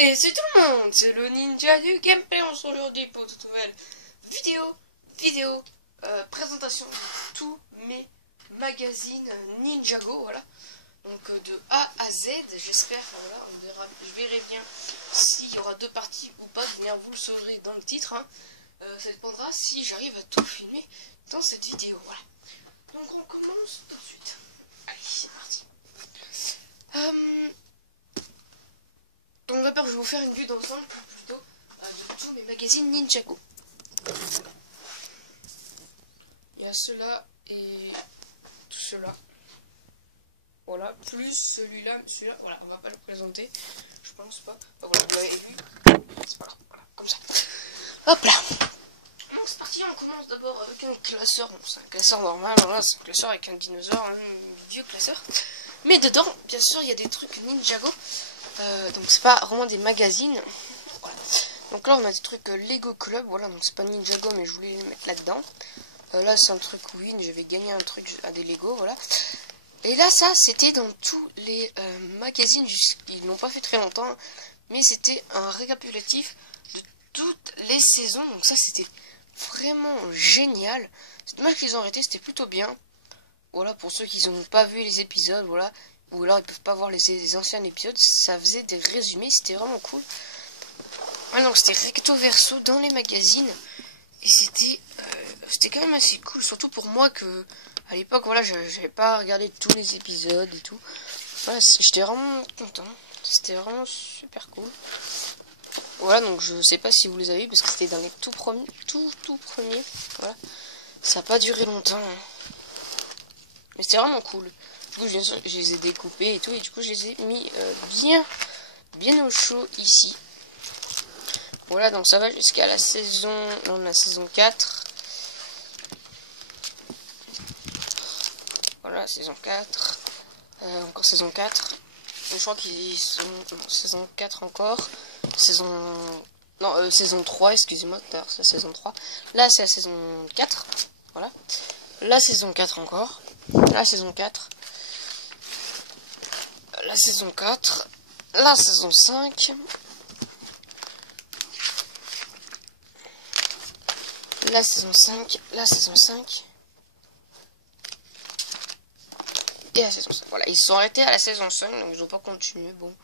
Et c'est tout le monde, c'est le ninja du gameplay. On se retrouve aujourd'hui pour toute nouvelle vidéo, présentation de tous mes magazines Ninjago, voilà. Donc de A à Z, j'espère, voilà, on verra, je verrai bien s'il y aura deux parties ou pas, bien vous le saurez dans le titre, hein. Ça dépendra si j'arrive à tout filmer dans cette vidéo, voilà. Donc on commence tout de suite. Allez, c'est parti. Donc d'abord je vais vous faire une vue d'ensemble plutôt de tous mes magazines Ninjago. Il y a cela et tout cela. Voilà, plus celui-là, voilà, on va pas le présenter, je pense pas. Enfin, voilà, vous l'avez vu, c'est pas grave, voilà, comme ça. Hop là. Donc c'est parti, on commence d'abord avec un classeur. Bon, c'est un classeur normal, voilà, c'est un classeur avec un dinosaure, un vieux classeur. Mais dedans, bien sûr, il y a des trucs Ninjago. Donc c'est pas vraiment des magazines. Voilà. Donc là on a des trucs Lego Club, voilà, donc c'est pas Ninjago mais je voulais les mettre là-dedans. Là c'est un truc Win, j'avais gagné un truc à des Lego, voilà. Et là ça c'était dans tous les magazines, ils l'ont pas fait très longtemps, mais c'était un récapitulatif de toutes les saisons, donc ça c'était vraiment génial. C'est dommage qu'ils ont arrêté, c'était plutôt bien. Voilà, pour ceux qui n'ont pas vu les épisodes, voilà, ou alors ils peuvent pas voir les anciens épisodes, ça faisait des résumés, c'était vraiment cool. Ah donc c'était recto verso dans les magazines, et c'était quand même assez cool, surtout pour moi que à l'époque, voilà, j'avais pas regardé tous les épisodes et tout. Voilà, j'étais vraiment content, c'était vraiment super cool. Voilà, donc je sais pas si vous les avez vu parce que c'était dans les tout premiers, voilà. Ça a pas duré longtemps, hein. Mais c'était vraiment cool. Du coup, je les ai découpés et tout. Et du coup, je les ai mis bien au chaud ici. Voilà, donc ça va jusqu'à la saison... Non, la saison 4. Voilà, saison 4. Encore saison 4. Je crois qu'ils sont... Non, saison 4 encore. Saison... Non, saison 3, excusez-moi. C'est la saison 3. Là, c'est la saison 4. Voilà. La saison 4 encore. La saison 4. La saison 4. La saison 5. La saison 5. La saison 5. Et la saison 5. Voilà, ils se sont arrêtés à la saison 5, donc ils n'ont pas continué. Bon.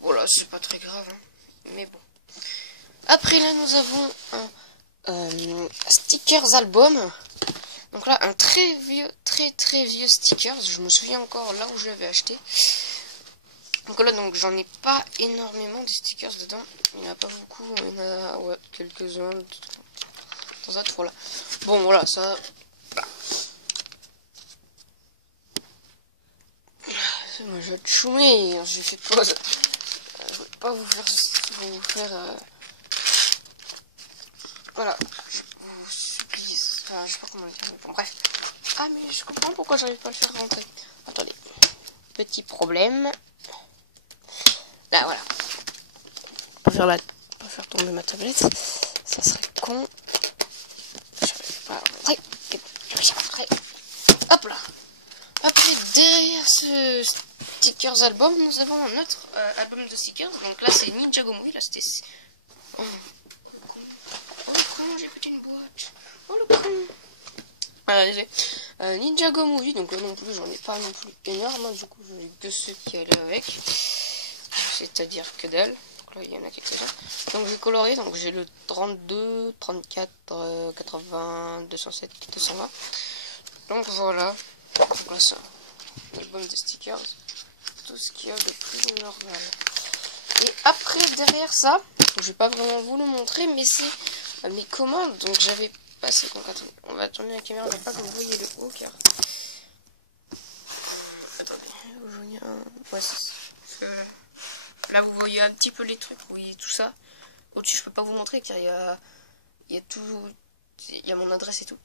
Voilà, c'est pas très grave. Hein. Mais bon. Après là, nous avons un stickers album. Donc là, un très vieux stickers. Je me souviens encore là où je l'avais acheté. Donc là, donc j'en ai pas énormément de stickers dedans. Il n'y en a pas beaucoup. Il y en a, ouais, quelques-uns. Dans voilà. Bon, voilà, ça. Voilà. Moi, je vais te choumer. J'ai fait pause. Je vais pas vous faire. Voilà. Je vous supplie. Enfin, je sais pas comment le dire. Mais bon, bref. Ah, mais je comprends pourquoi j'arrive pas à le faire rentrer. Attendez. Petit problème. Là, voilà. Pas faire tomber ma tablette. Ça serait con. Je vais pas rentrer. Hop là. Après, derrière ce stickers album, nous avons un autre album de stickers. Donc là, c'est Ninjago Movie. Là, c'était... Oh, le con, j'ai pété une boîte. Oh, le con. Voilà, désolé. Ninjago Movie. Donc là non plus, j'en ai pas non plus énorme. Du coup, j'en ai que ceux qui allaient avec. C'est-à-dire que dalle. Donc là, il y en a quelques-uns. Donc j'ai coloré. Donc j'ai le 32, 34, 80, 207, 220. Donc voilà. Donc là, c'est un album de stickers. Tout ce qu'il y a de plus normal. Et après, derrière ça, je vais pas vraiment vous le montrer, mais c'est mes commandes. Donc j'avais passé. Donc attendez, on va tourner la caméra, mais pas que vous voyez le haut, car. Attendez, vous voyez un. Ouais, là, vous voyez un petit peu les trucs, vous voyez tout ça. Au-dessus, je peux pas vous montrer, car il y a tout. Il y a mon adresse et tout.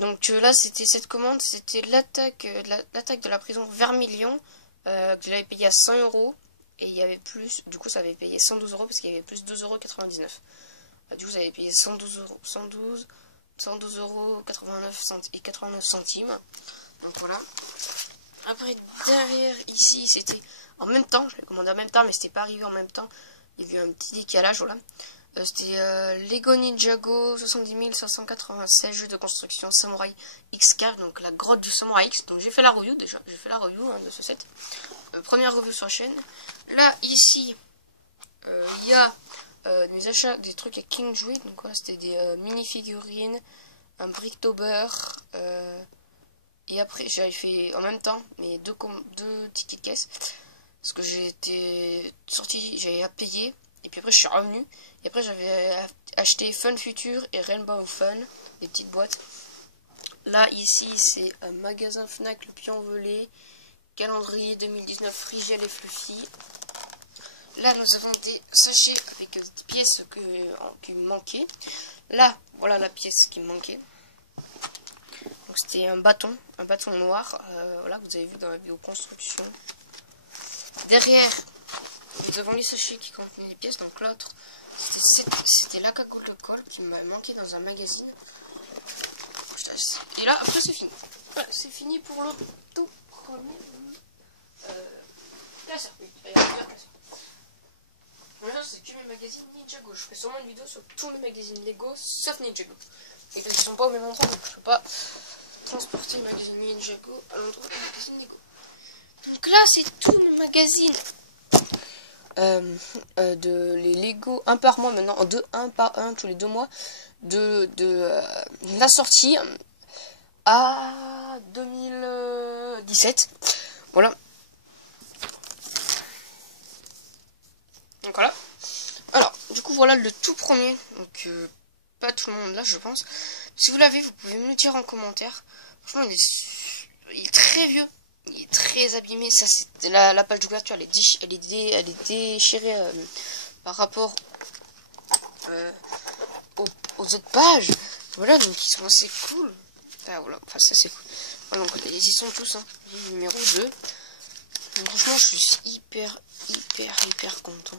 Donc là, c'était cette commande, c'était l'attaque de la prison Vermilion, que j'avais payé à 100 €. Et il y avait plus, du coup, ça avait payé 112 € parce qu'il y avait plus 2,99 €. Du coup, ça avait payé 112 € 89 centimes. Donc voilà. Après, derrière, ici, c'était en même temps. Je l'ai commandé en même temps, mais c'était pas arrivé en même temps. Il y a eu un petit décalage, voilà. C'était Lego Ninjago 70 596 jeux de construction Samurai X4, donc la grotte du Samurai X. Donc j'ai fait la review déjà, j'ai fait la review de ce set. Première review sur la chaîne. Là, ici, il y a mes achats, des trucs à King Jouet. Donc voilà, c'était des mini-figurines, un Bricktober. Et après, j'avais fait en même temps mes deux tickets de caisse. Parce que j'étais sorti, j'avais à payer. Et puis après, je suis revenu. Et après, j'avais acheté Fun Future et Rainbow Fun, des petites boîtes. Là, ici, c'est un magasin Fnac, le pion volé. Calendrier 2019, Frigel et Fluffy. Là, nous avons des sachets avec des pièces qui me manquaient. Là, voilà la pièce qui me manquait. Donc, c'était un bâton noir. Voilà, vous avez vu dans la vidéo construction. Derrière, nous avons les sachets qui contenaient les pièces. Donc, l'autre, c'était la cagoule de colle qui m'a manqué dans un magazine. Et là, après, c'est fini. Voilà, c'est fini pour le tout premier classeur. Oui, il y a plusieurs classeurs. Maintenant, c'est que mes magazines Ninjago. Je ferai sûrement une vidéo sur tous mes magazines Lego, sauf Ninjago. Et parce qu'ils sont pas au même endroit, donc je peux pas transporter les magazines Ninjago à l'endroit des magazines Lego. Donc là, c'est tous mes magazines de les Lego, un par mois maintenant, un par un tous les 2 mois, de la sortie à 2017. Voilà. Donc voilà. Alors, du coup, voilà le tout premier. Donc, pas tout le monde là, je pense. Si vous l'avez, vous pouvez me le dire en commentaire. Franchement, il est très vieux. Il est très abîmé. Ça, c'est la page d'ouverture. Elle est déchirée par rapport aux autres pages. Voilà, donc ils sont assez cool. Ah, voilà, enfin, ça c'est cool. Voilà, donc ils y sont tous. Hein. Numéro 2. Donc, franchement, je suis hyper content.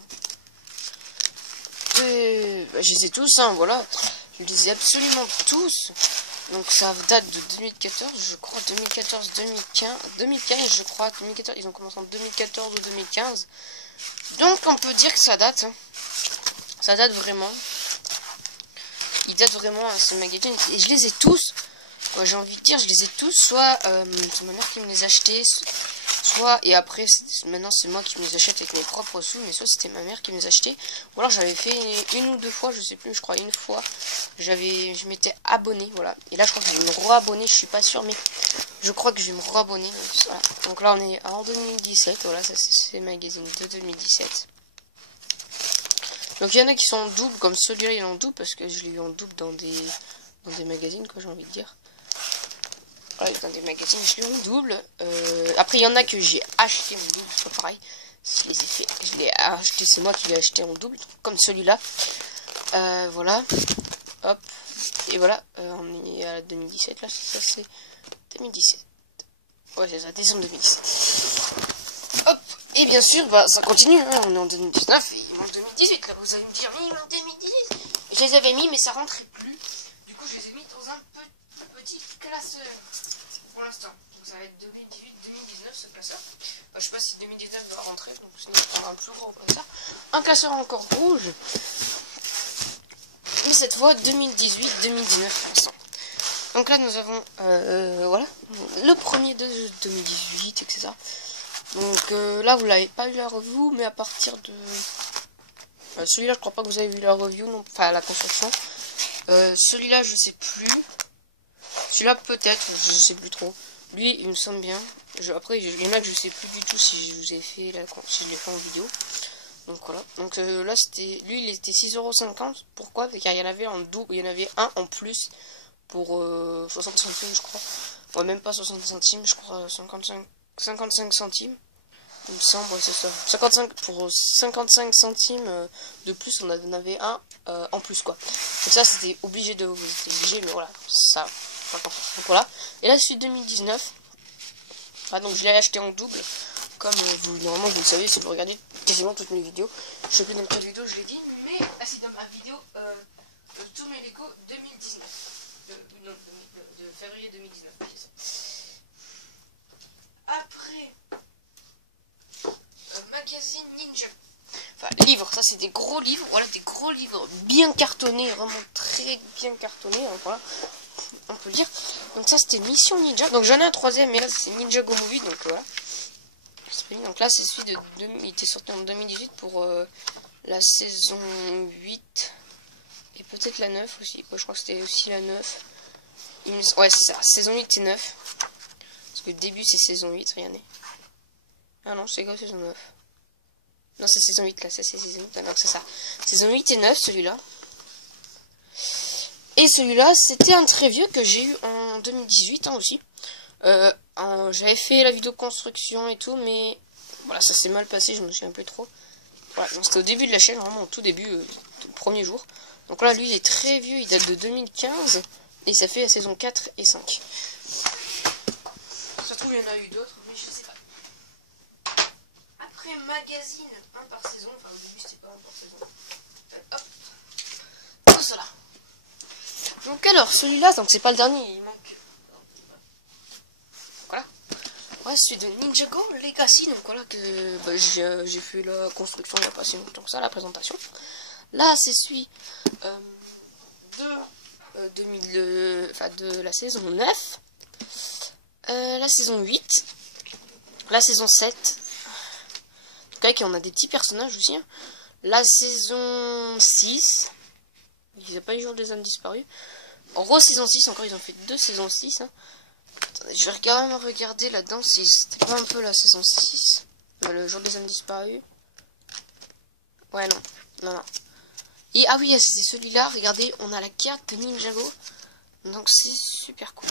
Je les ai tous, hein, voilà. Je les ai absolument tous. Donc ça date de 2014, je crois, 2015, je crois, 2014, ils ont commencé en 2014 ou 2015. Donc on peut dire que ça date. Hein. Ça date vraiment. Ils datent vraiment, hein, ces magazines. Et je les ai tous. J'ai envie de dire, je les ai tous. Soit c'est ma mère qui me les a achetés. Soit, et après, maintenant c'est moi qui me les achète avec mes propres sous, mais soit c'était ma mère qui me les achetait. Ou alors j'avais fait une ou deux fois, je sais plus, je crois une fois. Je m'étais abonné, voilà. Et là je crois que je vais me re-abonner, je suis pas sûre, mais je crois que je vais me re-abonner. Voilà. Donc là on est en 2017, voilà, ça c'est magazine de 2017. Donc il y en a qui sont en double, comme celui-là il est en double, parce que je l'ai eu en double dans des magazines, quoi, j'ai envie de dire. Voilà, dans des magazines, je l'ai en double. Après, il y en a que j'ai acheté en double, c'est pas pareil. Je les ai fait, je l'ai acheté, c'est moi qui l'ai acheté en double, comme celui-là. Voilà. Hop. Et voilà, on est à 2017, là, ça c'est 2017. Ouais, c'est ça, décembre 2017. Hop. Et bien sûr, bah, ça continue, hein, on est en 2019 et en 2018, là, vous allez me dire, oui, en 2018. Je les avais mis, mais ça rentrait plus. Du coup, je les ai mis dans un petit classeur. Pour l'instant, donc ça va être 2018-2019 ce classeur. Je sais pas si 2019 va rentrer, donc sinon on prendra un plus gros classeur. Un classeur encore rouge, mais cette fois 2018-2019 pour l'instant. Donc là nous avons voilà le premier de 2018, etc. Donc là vous l'avez pas vu la review, mais à partir de celui-là je crois pas que vous avez vu la review, non, enfin la construction. Celui-là je sais plus. Celui-là peut-être, je sais plus trop. Lui, il me semble bien. Après, il y en a que je sais plus du tout si je vous ai fait si je l'ai fait en vidéo. Donc voilà. Donc là, c'était, lui, il était 6,50 €. Pourquoi? Parce qu'il y en avait en double, il y en avait un en plus pour 60 centimes, je crois. Ouais, même pas 60 centimes, je crois 55 centimes. Il me semble, ouais, c'est ça. 55 pour 55 centimes de plus, on en avait un en plus, quoi. Donc ça, c'était obligé mais voilà, ça. Donc voilà. Et là, celui 2019. Ah, donc je l'ai acheté en double. Comme normalement, vous le savez, si vous regardez quasiment toutes mes vidéos. Je sais plus dans quelle vidéo je l'ai dit, mais c'est dans ma vidéo de tous mes Lego 2019. De février 2019. Après, magazine Ninjago. Enfin, livres, ça c'est des gros livres, voilà, des gros livres bien cartonnés, vraiment très bien cartonnés, hein, voilà, on peut le dire. Donc ça c'était Mission Ninja, donc j'en ai un troisième, mais là c'est Ninjago Movie, donc voilà. Donc là c'est celui de, il était sorti en 2018 pour la saison 8, et peut-être la 9 aussi, ouais, je crois que c'était aussi la 9. Ouais c'est ça, saison 8 et 9, parce que le début c'est saison 8, regardez. Ah non, c'est quoi saison 9? Non, c'est saison 8 là, ça c'est saison 8, ah, non, c'est ça. Saison 8 et 9, celui-là. Et celui-là, c'était un très vieux que j'ai eu en 2018 hein, aussi. J'avais fait la vidéo construction et tout, mais voilà, ça s'est mal passé, je me souviens un peu trop. Voilà, c'était au début de la chaîne, vraiment au tout début, tout premier jour. Donc là, lui, il est très vieux, il date de 2015, et ça fait la saison 4 et 5. Ça se trouve, il y en a eu d'autres, mais je sais pas. Après, magazine, un par saison, enfin au début, c'était pas un par saison. Hop, tout cela. Donc alors, celui-là, donc c'est pas le dernier, il manque. Voilà. Ouais, celui de Ninjago Legacy, donc voilà que bah, j'ai fait la construction il n'y a pas si longtemps que ça, la présentation. Là, c'est celui de la saison 9, la saison 8, la saison 7. Donc on a des petits personnages aussi. Hein. La saison 6. Ils n'ont pas eu le jour des âmes disparues. En gros, saison 6, encore, ils ont fait 2 saisons 6. Hein. Attendez, je vais quand même regarder là-dedans si c'était pas un peu la saison 6. Le jour des âmes disparues. Ouais, non. Non, non. Et, ah oui, c'est celui-là. Regardez, on a la carte de Ninjago. Donc, c'est super cool.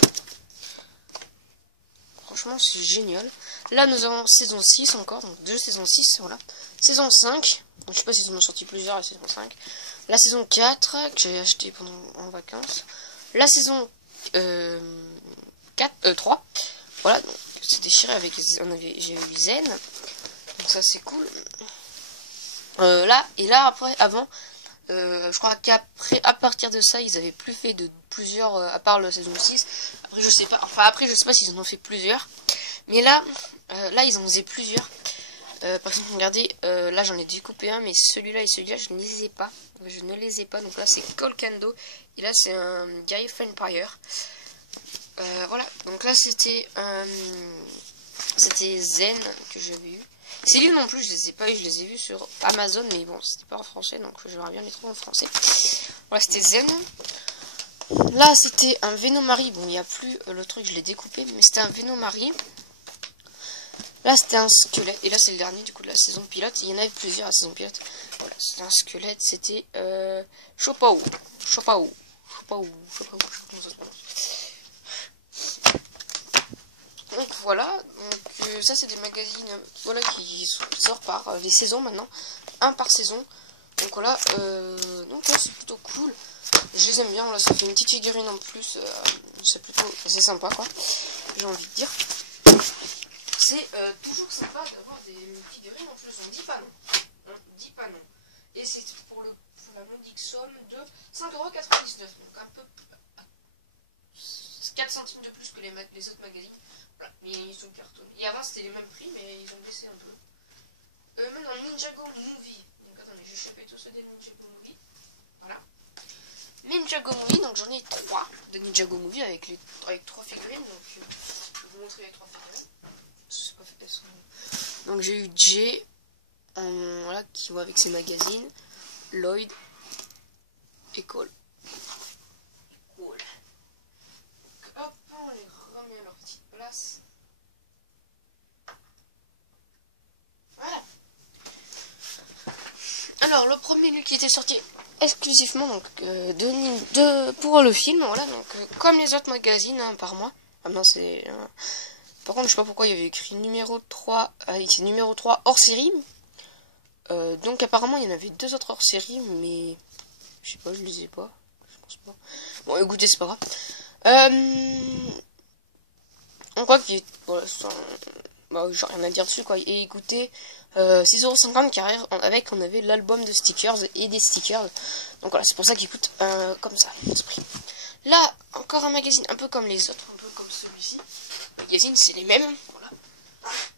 Franchement, c'est génial. Là, nous avons saison 6 encore. Donc, 2 saisons 6, voilà. Saison 5. Donc, je sais pas si ils en ont sorti plusieurs, la saison 5. La saison 4, que j'ai acheté en vacances. La saison 3. Voilà, donc c'est déchiré avec. J'ai eu Zen. Donc ça c'est cool. Là, et là après, avant, je crois qu'après, à partir de ça, ils avaient plus fait de plusieurs, à part la saison 6. Après, je sais pas, enfin après, je sais pas s'ils en ont fait plusieurs. Mais là, ils en faisaient plusieurs. Par exemple, regardez, là j'en ai découpé un, mais celui-là et celui-là, je ne les ai pas. Je ne les ai pas. Donc là, c'est Colkando. Et là, c'est un Guy Empire. Voilà. Donc là, c'était Zen que j'avais eu. Ces livres non plus, je les ai pas eu. Je les ai vus sur Amazon, mais bon, c'était pas en français, donc j'aimerais bien les trouver en français. Voilà, c'était Zen. Là, c'était un Venomari. Bon, il n'y a plus le truc, je l'ai découpé, mais c'était un Venomari. Là, c'était un squelette. Et là, c'est le dernier, du coup, de la saison pilote. Il y en avait plusieurs, la saison pilote. Voilà, c'était un squelette. C'était Chopao. Chopao. Chopao. Chopao. Je sais pas comment ça se prononce. Donc, voilà. Donc, ça, c'est des magazines voilà, qui sortent par les saisons, maintenant. Un par saison. Donc, voilà. Donc, là, c'est plutôt cool. Je les aime bien. Là, ça fait une petite figurine en plus. C'est plutôt assez sympa, quoi. J'ai envie de dire. C'est toujours sympa d'avoir des figurines en plus, on dit pas non. On dit pas non. Et c'est pour la modique somme de 5,99 €. Donc un peu 4 centimes de plus que les autres magazines. Voilà, mais ils sont cartonnés. Et avant c'était les mêmes prix, mais ils ont baissé un peu. Maintenant Ninjago Movie. Donc attendez, j'ai chopé tout ce des Ninjago Movie. Voilà. Ninjago Movie, donc j'en ai 3 de Ninjago Movie avec 3 figurines. Donc je vais vous montrer les 3 figurines. Donc j'ai eu Jay, voilà, qui voit avec ses magazines, Lloyd et Cole. Cool. Donc, hop, on les remet à leur petite place. Voilà. Alors le premier lui qui était sorti exclusivement donc pour le film, voilà, donc comme les autres magazines hein, par mois. Ah non c'est par contre, je sais pas pourquoi il y avait écrit numéro 3, c'est numéro 3 hors série. Donc apparemment, il y en avait 2 autres hors série, mais je sais pas, je les ai pas. Je pense pas. Bon, écoutez, c'est pas grave. On croit qu'il est... Voilà, bah, j'ai rien à dire dessus, quoi. Et écoutez, 6,50 € car avec, on avait l'album de stickers et des stickers. Donc voilà, c'est pour ça qu'il coûte comme ça, ce prix. Là, encore un magazine un peu comme les autres, un peu comme celui-ci. Magazine, c'est les mêmes, voilà.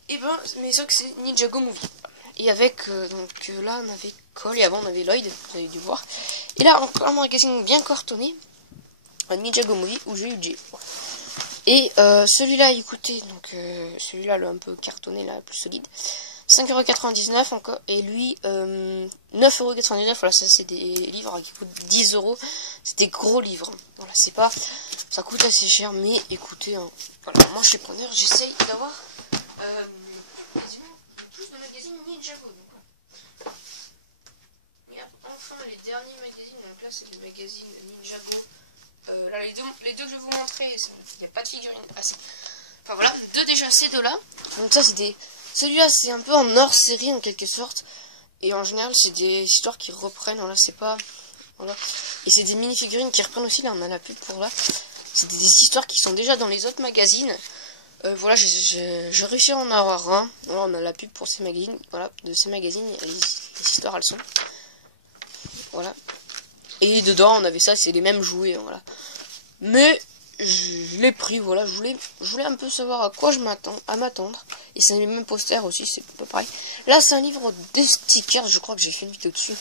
Et ben, mais sauf que c'est Ninjago Movie. Et avec, donc là on avait Cole et avant on avait Lloyd, vous avez dû voir. Et là encore un magazine bien cartonné, un Ninjago Movie où j'ai eu J. Et celui-là, écoutez, donc celui-là le un peu cartonné, là, plus solide. 5,99€ encore, et lui 9,99€. Voilà, ça c'est des livres qui coûtent 10€. C'est des gros livres. Voilà, c'est pas, ça coûte assez cher, mais écoutez, hein, voilà, moi je suis preneur, j'essaye d'avoir quasiment plus de magazines Ninjago. Donc, et enfin les derniers magazines, donc là c'est le magazine Ninjago. Là les deux que je vais vous montrer, il n'y a pas de figurine. Enfin voilà, deux déjà, ces deux-là. Donc ça c'est des... Celui-là c'est un peu en hors série en quelque sorte. Et en général c'est des histoires qui reprennent, voilà, c'est pas... Voilà. Et c'est des mini-figurines qui reprennent aussi, là on a la pub pour là. C'est des histoires qui sont déjà dans les autres magazines. Voilà, j'ai réussi à en avoir un. Voilà, on a la pub pour ces magazines, voilà, de ces magazines, les histoires elles sont. Voilà. Et dedans on avait ça, c'est les mêmes jouets, voilà. Mais je l'ai pris, voilà, je voulais un peu savoir à quoi je m'attendre. Et c'est les mêmes posters aussi, c'est pas pareil. Là c'est un livre de stickers, je crois que j'ai fait une vidéo dessus,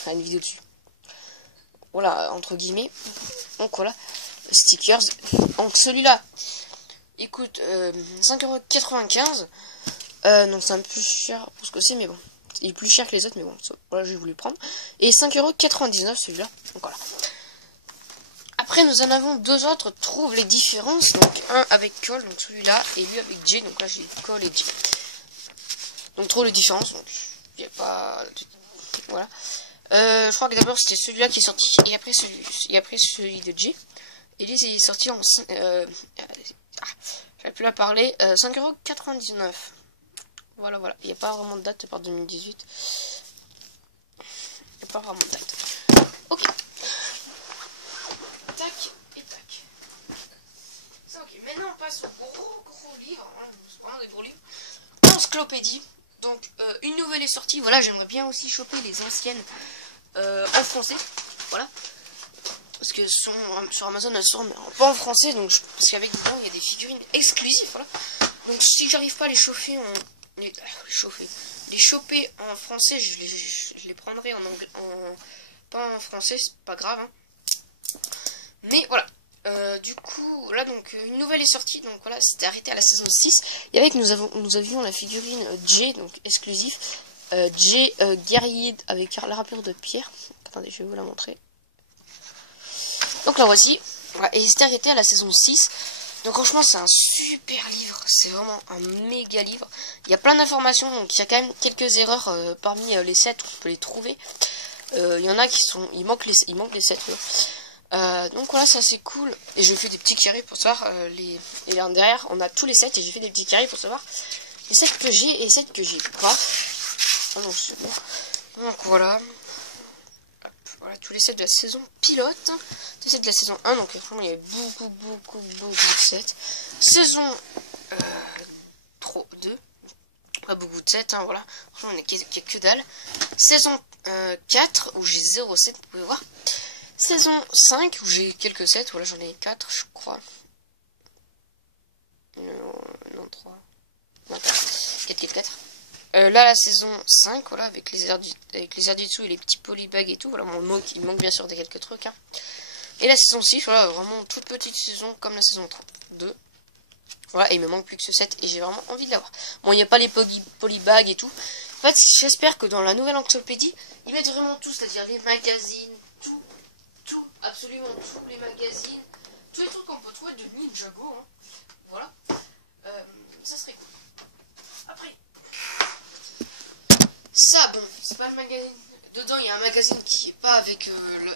Voilà, entre guillemets. Donc voilà, stickers. Donc celui-là, il coûte 5,95€. Donc c'est un peu cher pour ce que c'est, mais bon. Il est plus cher que les autres, mais bon, voilà, j'ai voulu le prendre. Et 5,99€ celui-là. Donc voilà. Après, nous en avons deux autres, trouve les différences. Donc, un avec Cole, donc celui-là, et lui avec Jay. Donc là, j'ai Cole et Jay. Donc, trouve les différences. Donc, il n'y a pas... Voilà. Je crois que d'abord, c'était celui-là qui est sorti, et après celui de Jay. Et lui, il est sorti en... j'avais plus à parler. 5,99€. Voilà, voilà. Il n'y a pas vraiment de date par 2018. Il n'y a pas vraiment de date. Ok. Tac et tac. Ça, ok. Maintenant, on passe au gros livre. Hein, c'est vraiment des gros livres. Encyclopédie. Donc, une nouvelle est sortie. Voilà, j'aimerais bien aussi choper les anciennes en français. Voilà. Parce que sur Amazon, elles sont pas en français. Donc, parce qu'avec dedans, il y a des figurines exclusives. Voilà. Donc, si j'arrive pas à les chauffer les choper en français, je les prendrai en anglais. Pas en français, c'est pas grave. Hein. Mais voilà. Du coup, là, donc, une nouvelle est sortie. Donc voilà, c'était arrêté à la saison 6. Et avec, nous avions la figurine Jay, donc exclusif. Jay guerrier avec la rapure de pierre. Attendez, je vais vous la montrer. Donc la voici. Voilà, et c'était arrêté à la saison 6. Donc franchement, c'est un super livre. C'est vraiment un méga livre. Il y a plein d'informations. Donc il y a quand même quelques erreurs parmi les sets. On peut les trouver. Il y en a qui sont... Il manque les sets. Donc voilà, ça c'est cool. Et je fais des petits carrés pour savoir et là derrière on a tous les sets et j'ai fait des petits carrés pour savoir les sets que j'ai et les sets que j'ai pas. Oh non, c'est bon. Donc voilà. Hop, voilà tous les sets de la saison pilote. Les sets de la saison 1, donc franchement il y avait beaucoup de sets. Saison 2. Pas beaucoup de sets, hein, voilà. Franchement il n'y a que dalle. Saison 4 où j'ai 0 set, vous pouvez voir. Saison 5 où j'ai quelques sets, voilà j'en ai 4 je crois. Non 3. Non 4. Là la saison 5, voilà, avec les airs du dessous et les petits polybags et tout, voilà, il manque bien sûr des quelques trucs. Hein. Et la saison 6, voilà, vraiment toute petite saison comme la saison 2. Voilà, et il me manque plus que ce set et j'ai vraiment envie de l'avoir. Bon, il n'y a pas les polybags et tout. En fait, j'espère que dans la nouvelle encyclopédie, ils mettent vraiment tout, c'est-à-dire les magazines, tout, absolument tous les magazines, tous les trucs qu'on peut trouver de Ninjago, hein. Voilà, ça serait cool. Après, ça, bon, c'est pas le magazine, dedans il y a un magazine qui est pas avec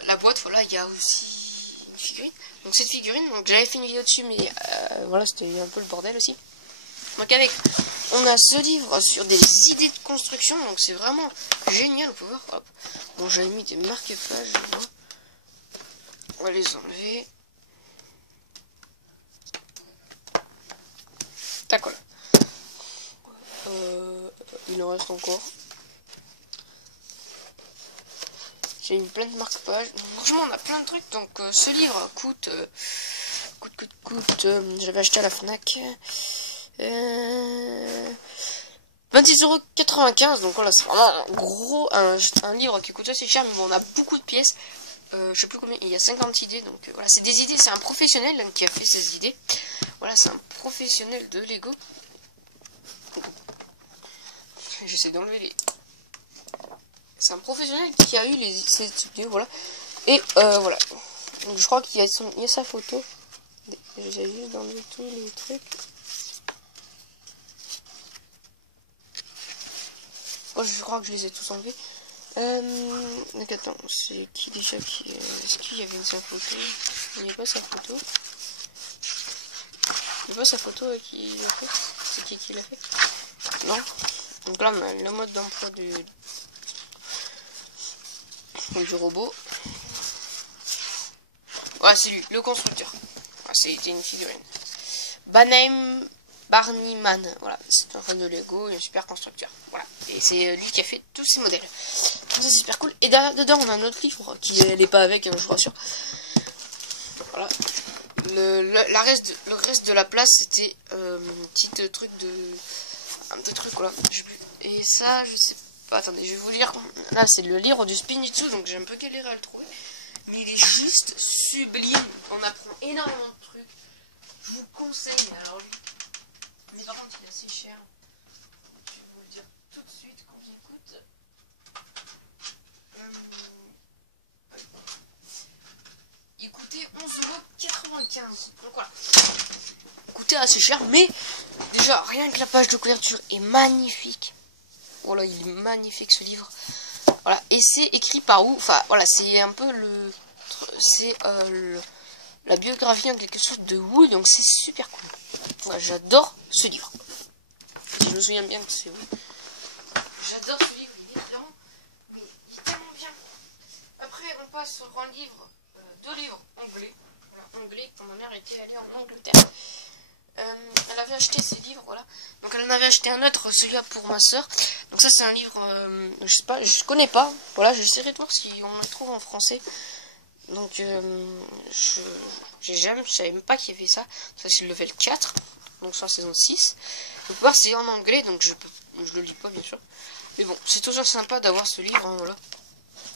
la boîte, voilà, il y a aussi une figurine, donc cette figurine, donc j'avais fait une vidéo dessus, mais voilà, c'était un peu le bordel aussi. Donc avec, on a ce livre sur des idées de construction, donc c'est vraiment génial, on peut voir, hop. Bon, j'avais mis des marque-pages, voilà. On va les enlever. Tac, voilà. Il en reste encore. J'ai mis plein de marque-pages. Franchement, on a plein de trucs. Donc, ce livre coûte. J'avais acheté à la Fnac. 26,95 €. Donc voilà, c'est vraiment un gros, un livre qui coûte assez cher, mais bon, on a beaucoup de pièces. Je sais plus combien, il y a 50 idées, donc voilà, c'est des idées, c'est un professionnel qui a fait ces idées. Voilà, c'est un professionnel de Lego. J'essaie d'enlever les... C'est un professionnel qui a eu ces idées, voilà. Et voilà, donc je crois qu'il y a sa photo. J'essaie juste d'enlever tous les trucs. Oh, je crois que je les ai tous enlevés. Donc attends, c'est qui déjà qui... Est-ce qu'il y avait sa photo? Il n'y a pas sa photo. Il n'y a pas sa photo qui l'a fait. C'est qui l'a fait? Non. Donc là, on a le mode d'emploi du robot. Voilà, c'est lui, le constructeur. Voilà, c'était une figurine. Barney Man, voilà, c'est un fan de Lego et un super constructeur. Voilà, et c'est lui qui a fait tous ces modèles. Donc ça c'est super cool. Et dedans on a un autre livre qui n'est pas avec, hein, je vous rassure. Voilà. Le reste de la place c'était un petit truc voilà. Et ça je sais pas. Attendez, je vais vous lire. Là c'est le livre du Spinitzu, donc j'ai un peu galéré à le trouver. Mais il est juste sublime. On apprend énormément de trucs. Je vous conseille. Alors lui. Mais par contre, il est assez cher. Je vais vous le dire tout de suite combien il coûte. Il coûtait 11,95 €. Donc voilà. Il coûtait assez cher, mais déjà, rien que la page de couverture est magnifique. Voilà, il est magnifique ce livre. Voilà, et c'est écrit par où? Enfin, voilà, c'est un peu le. C'est la biographie en quelque sorte de Wu, donc c'est super cool. Voilà, j'adore ce livre. Si je me souviens bien que c'est Wu. J'adore ce livre, il est vraiment, mais il est tellement bien. Après, on passe sur un livre, deux livres anglais. Voilà, anglais, quand ma mère était allée en Angleterre. Elle avait acheté ces livres, voilà. Donc elle en avait acheté un autre, celui-là pour ma soeur. Donc ça c'est un livre, je sais pas, je connais pas. Voilà, j'essaierai de voir si on le trouve en français. Donc je savais même pas qu'il y avait ça. Ça c'est le level 4, donc c'est en saison 6. Faut voir c'est en anglais, donc je le lis pas bien sûr. Mais bon, c'est toujours sympa d'avoir ce livre, hein, voilà.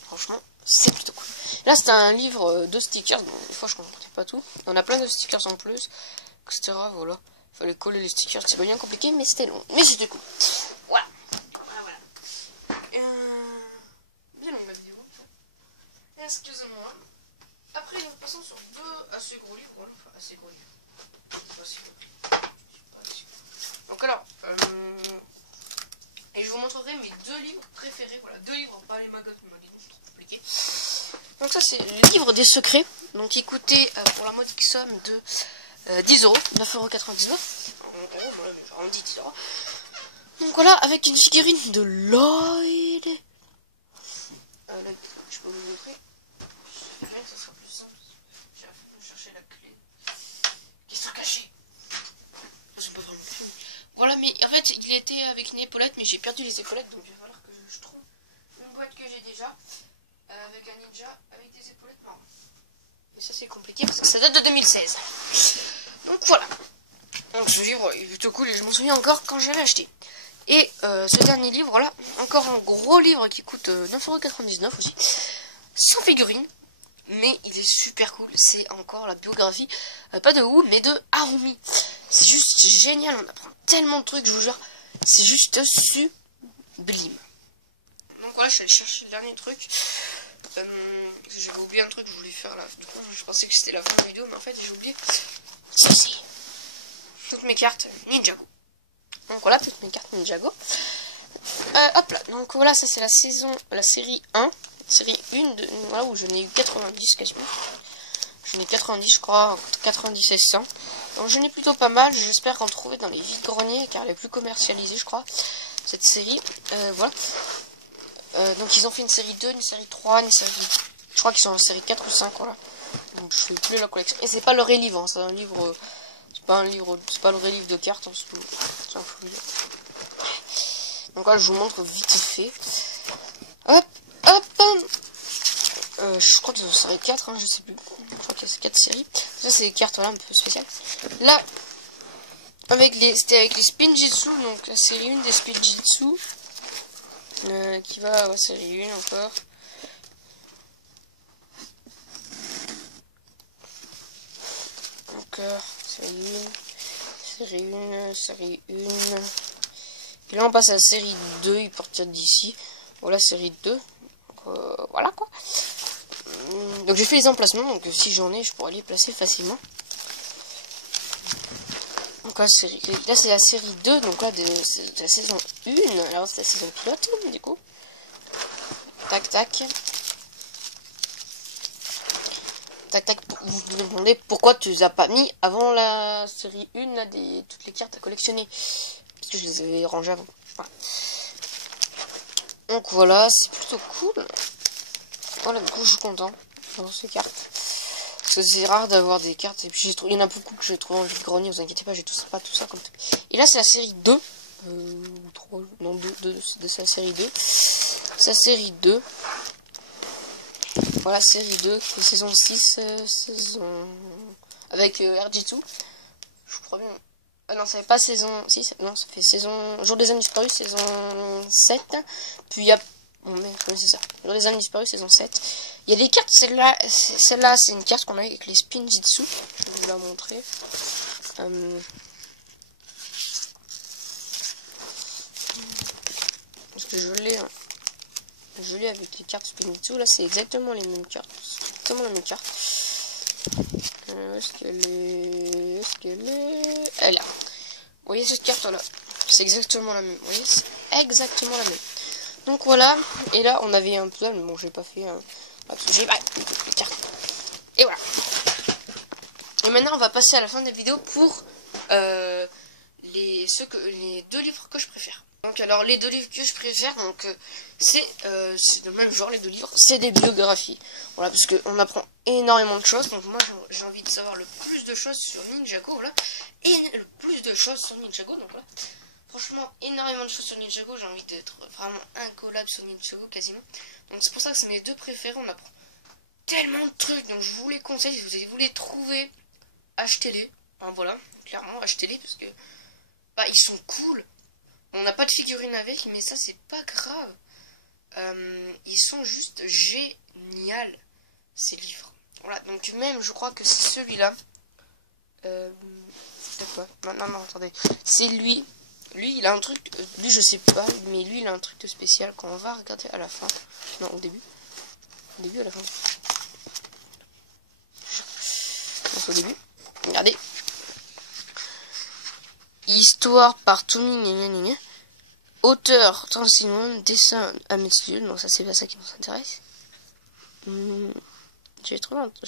Franchement, c'est plutôt cool. Là c'est un livre de stickers, donc des fois je comprenais pas tout. On a plein de stickers en plus, etc. Voilà. Fallait coller les stickers, c'est pas bien compliqué, mais c'était long. Mais c'était cool. Voilà. Bien long ma vidéo. Excusez-moi. Après, nous passons sur deux assez gros livres. Voilà, enfin, assez gros livres. Pas assez gros. Donc alors, et je vous montrerai mes deux livres préférés. Voilà, deux livres, pas les magots, c'est trop compliqué. Donc ça, c'est le livre des secrets. Donc il coûtait pour la modique somme de 10 €, 9,99 €. En gros, voilà, j'arrondis 10 €. Donc voilà, avec une figurine de Lloyd. Je peux vous montrer. Ça sera plus simple. Je chercher la clé qui sera cachée. C'est pas vraiment clé. Voilà, mais en fait, il était avec une épaulette, mais j'ai perdu les épaulettes, donc il va falloir que je trouve une boîte que j'ai déjà avec un ninja avec des épaulettes marron. Mais ça, c'est compliqué parce que ça date de 2016. Donc voilà. Donc ce livre il est plutôt cool et je m'en souviens encore quand je l'avais acheté. Et ce dernier livre là, encore un gros livre qui coûte 9,99 € aussi, sans figurine, mais il est super cool. C'est encore la biographie, pas de Wu, mais de Harumi. C'est juste génial, on apprend tellement de trucs, je vous jure, c'est juste sublime. Donc voilà, je suis allée chercher le dernier truc. J'avais oublié un truc que je voulais faire là. Du coup, je pensais que c'était la fin de la vidéo, mais en fait, j'ai oublié ceci. Toutes mes cartes Ninjago. Donc voilà, toutes mes cartes Ninjago. Hop là, donc voilà, ça c'est la série 1. Série 1, voilà, où je n'ai eu 90 quasiment. Je n'ai 90, je crois, 90 et 100. Donc je n'ai plutôt pas mal, j'espère en trouver dans les vides-greniers, car elle est plus commercialisée, je crois, cette série. Voilà. Donc ils ont fait une série 2, une série 3, une série... Je crois qu'ils sont en série 4 ou 5, voilà. Donc je fais plus la collection. Et c'est pas le vrai livre, hein, c'est un livre... c'est pas le vrai livre de cartes, hein, c'est un fou. Donc voilà, je vous montre vite fait. Hop, hop, hop. Je crois que c'est série 4, hein, je sais plus. Je crois qu'il y a 4 séries. Ça c'est des cartes, voilà, un peu spéciales. Là, C'était avec les Spinjitzu, donc la série 1 des Spinjitzu. Qui va, ouais, série 1 encore. Encore, série 1, série 1. Et là on passe à la série 2, il partir d'ici. Voilà, série 2. Voilà quoi. Donc j'ai fait les emplacements, donc si j'en ai, je pourrais les placer facilement. Donc là c'est la série 2, donc là c'est de la saison 1. Alors c'est la saison pilote, du coup. Tac tac. Tac tac, vous vous demandez pourquoi tu les as pas mis avant la série 1 là, toutes les cartes à collectionner. Parce que je les avais rangées avant. Voilà. Donc voilà, c'est plutôt cool. Voilà, du coup je suis content dans ces cartes. Parce que c'est rare d'avoir des cartes. Et puis il y en a beaucoup que j'ai trouvé en vide-grenier, vous inquiétez pas, j'ai pas tout ça comme truc. Et là c'est la série 2. 3, non 2, c'est la série 2. C'est la série 2. Voilà, série 2, qui est saison 6, saison... avec Erjitsu. Je crois bien. Ah non, ça fait pas saison 6, non, ça fait saison... Jour des âmes disparus, saison 7. Puis il y a... Oh merde, oui, c'est ça. Jour des âmes disparus, saison 7. Il y a des cartes, celle-là, c'est une carte qu'on a avec les Spinjitzu. Je vais vous la montrer. Parce que je l'ai... Hein. Je l'ai avec les cartes Spinjitzu. Là, c'est exactement les mêmes cartes. C'est exactement la même carte. Où est-ce qu'elle est? Elle est là. Vous voyez cette carte là? C'est exactement la même. Vous voyez, c'est exactement la même. Donc voilà. Et là, on avait un puzzle, mais bon, j'ai pas fait un. Parce que j'ai pas les cartes. Et voilà. Et maintenant, on va passer à la fin de la vidéo pour les 2 livres que je préfère. Donc alors les 2 livres que je préfère, donc c'est le même genre, les 2 livres, c'est des biographies. Voilà, parce qu'on apprend énormément de choses. Donc moi j'ai envie de savoir le plus de choses sur Ninjago, voilà. Et le plus de choses sur Ninjago, donc voilà. Franchement, énormément de choses sur Ninjago, j'ai envie d'être vraiment incollable sur Ninjago quasiment. Donc c'est pour ça que c'est mes 2 préférés, on apprend tellement de trucs, donc je vous les conseille, si vous les trouvez, achetez-les. Enfin, voilà, clairement, achetez-les parce que bah, ils sont cool. On n'a pas de figurine avec, mais ça, c'est pas grave. Ils sont juste génial, ces livres. Voilà, donc même, je crois que c'est celui-là. C'est quoi? Non, attendez. C'est lui. Lui, il a un truc... lui, je sais pas, mais lui, il a un truc de spécial qu'on va regarder à la fin. Non, au début. Au début, à la fin. Non, c'est au début. Regardez. Histoire par Toumi, auteur, Transilon, dessin à Metslul, donc ça c'est pas ça qui nous intéresse. J'ai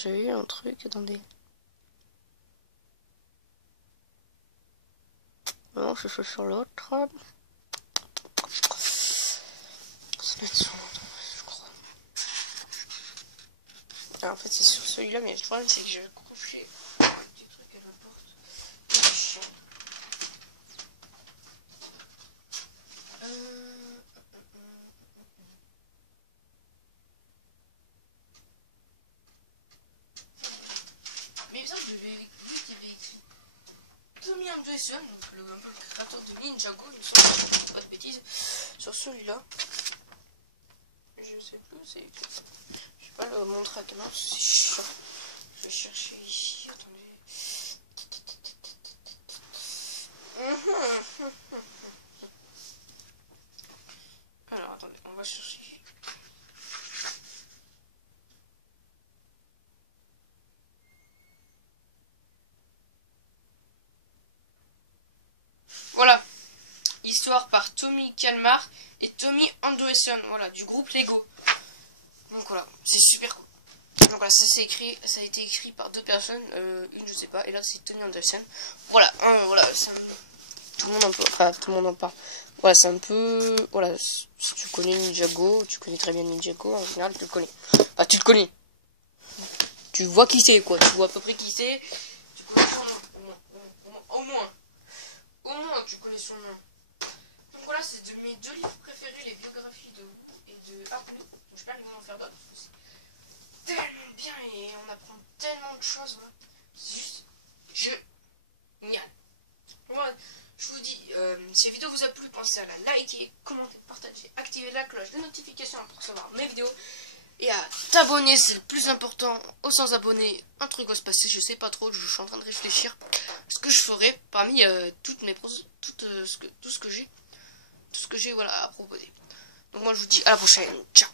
eu un truc, attendez. Non, je suis sur l'autre. Ça doit être sur l'autre, je crois. Alors, en fait c'est sur celui-là, mais le problème c'est que j'ai accroché un petit truc à la porte. C'est chiant. Mais ça, lui qui avait écrit Tommy Anderson, donc un peu le créateur de Ninjago, il me semble, si je dis pas de bêtises, sur celui-là. Je sais plus où c'est écrit. Je vais pas le montrer à la caméra parce que c'est chiant. Je vais chercher ici, attendez. Alors attendez, on va chercher. Voilà. Histoire par Tommy Kalmar et Tommy Anderson, voilà, du groupe Lego. Donc voilà, c'est super cool. Donc voilà, ça a été écrit par 2 personnes, une je sais pas, et là c'est Tommy Anderson. Voilà, voilà, tout le monde en parle, enfin tout le monde en parle. Voilà, c'est un peu, voilà, si tu connais Ninjago, tu connais très bien Ninjago, en général tu le connais. Enfin tu le connais. Tu vois qui c'est quoi, tu vois à peu près qui c'est, tu connais son nom, au moins tu connais son nom. Donc voilà, c'est de mes 2 livres préférés, les biographies de Wu et de Harley. J'espère qu'ils vont en faire d'autres. C'est tellement bien et on apprend tellement de choses. C'est juste génial. Moi, je vous dis, si la vidéo vous a plu, pensez à la liker, commenter, partager, activer la cloche de notification pour recevoir mes vidéos. Et à t'abonner, c'est le plus important. Aux sans abonnés, un truc va se passer, je sais pas trop, je suis en train de réfléchir ce que je ferai parmi toutes mes tout ce que j'ai voilà à proposer. Donc moi je vous dis à la prochaine, ciao.